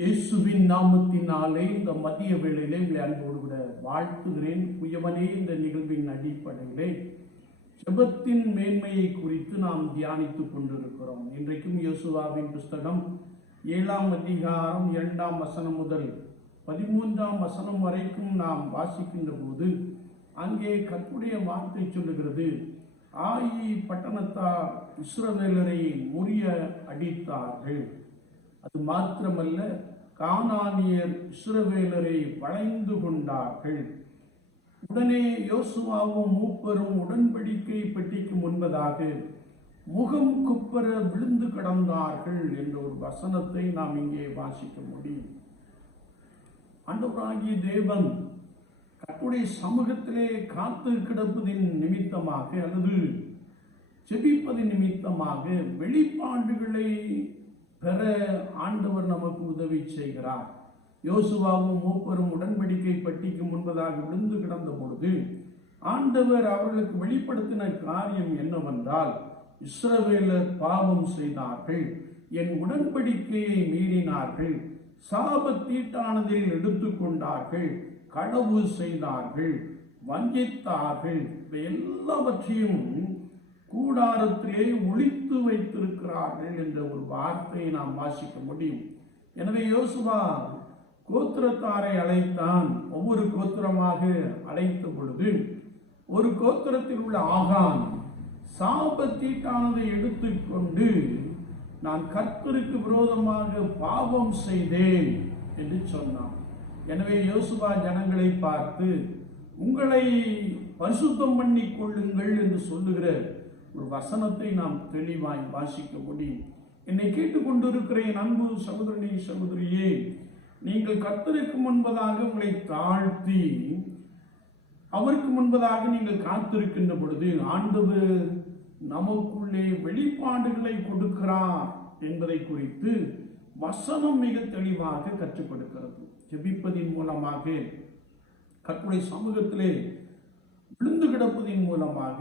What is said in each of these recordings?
இயேசுவின் நாமத்தினாலே இந்த மதிய வேளையிலே உங்களை அன்போடு கூட வாழ்த்துகிறேன். குயவனே இந்த நிகழ்வின் அடிப்படையிலே ஜெபத்தின் மேன்மையை குறித்து நாம் தியானித்துக் கொண்டிருக்கிறோம். இன்றைக்கும் யோசுவாவின் புஸ்தகம் ஏழாம் அதிகாரம் இரண்டாம் வசனம் முதல் பதிமூன்றாம் வசனம் வரைக்கும் நாம் வாசிக்கின்ற போது அங்கே கற்புடைய வார்த்தை சொல்லுகிறது. ஆயி பட்டணத்தார் இஸ்ரவேலரை முறிய அடித்தார்கள். அது மாத்திரமல்ல கானானியர் இஸ்ரவேலரை வளைந்து கொண்டார்கள். உடனே யோசுவாவும் மூப்பரும் உடன்படிக்கை பெட்டிக்கு முன்பதாக முகம் குப்பர விழுந்து கிடந்தார்கள் என்ற ஒரு வசனத்தை நாம் இங்கே வாசிக்க முடியும். ஆண்டவராகிய தேவன் கர்த்தருடைய சமூகத்திலே காத்து கிடப்பதின் நிமித்தமாக அல்லது செபிப்பதின் நிமித்தமாக வெளிப்பாடுகளை பெற ஆண்டவர் நமக்கு உதவி செய்கிறார். யோசுவாவும் மூப்பரும் உடன்படிக்கை பட்டிக்கு முன்பதாக விழுந்து கிடந்த பொழுது ஆண்டவர் அவர்களுக்கு வெளிப்படுத்தின காரியம் என்னவென்றால் இஸ்ரவேலர் பாவம் செய்தார்கள் என் உடன்படிக்கையை மீறினார்கள் சாபத்தீட்டானதில் எடுத்துக்கொண்டார்கள் களவு செய்தார்கள் வஞ்சித்தார்கள் இவை எல்லாவற்றையும் கூடாரத்திலே ஒழித்து வைத்திருக்கிறார்கள் என்ற ஒரு வார்த்தையை நாம் வாசிக்க முடியும். எனவே யோசுவா கோத்திரத்தாரை அழைத்தான். ஒவ்வொரு கோத்திரமாக அழைத்த பொழுது ஒரு கோத்திரத்தில் உள்ள ஆகான் சாபத்தீட்டானதை எடுத்துக்கொண்டு நான் கர்த்தருக்கு விரோதமாக பாவம் செய்தேன் என்று சொன்னான். எனவே யோசுவா ஜனங்களை பார்த்து உங்களை பரிசுத்தம் பண்ணி கொள்ளுங்கள் என்று சொல்லுகிற ஒரு வசனத்தை நாம் தெளிவாய் வாசிக்க முடியும். என்னை கேட்டுக்கொண்டிருக்கிற என் அன்பு சகோதரனே சகோதரியே நீங்கள் கத்தருக்கு முன்பதாக உங்களை தாழ்த்தி அவருக்கு முன்பதாக நீங்கள் காத்திருக்கின்ற பொழுது ஆண்டவர் நமக்குள்ளே வெளிப்பாடுகளை கொடுக்கிறார் என்பதை குறித்து வசனம் மிக தெளிவாக கற்றுக் கொடுக்கிறது ஜெபிப்பதின் மூலமாக கற்புடைய சமூகத்திலே விழுந்து கிடப்பதின் மூலமாக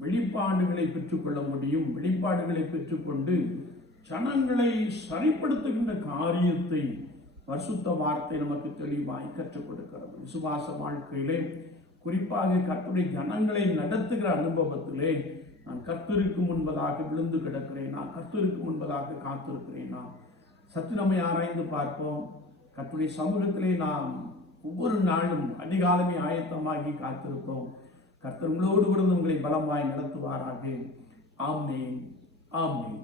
வெளிப்பாடுகளை பெற்றுக்கொள்ள முடியும். வெளிப்பாடுகளை பெற்றுக்கொண்டு ஜனங்களை சரிப்படுத்துகின்ற காரியத்தை பரிசுத்த வார்த்தை நமக்கு தெளிவாய் கற்றுக் கொடுக்கிறது. விசுவாச வாழ்க்கையிலே குறிப்பாக கர்த்தருடைய ஜனங்களை நடத்துகிற அனுபவத்திலே நான் கர்த்தருக்கு முன்பதாக விழுந்து கிடக்கிறேனா? கர்த்தருக்கு முன்பதாக காத்திருக்கிறேனா? சற்று நம்மை ஆராய்ந்து பார்ப்போம். கர்த்தருடைய சமூகத்திலே நாம் ஒவ்வொரு நாளும் அதிகாலமே ஆயத்தமாகி காத்திருப்போம். கர்த்தர் உங்களோடு கூட உங்களை பலமாய் நடத்துவாராக. ஆமேன். ஆமேன்.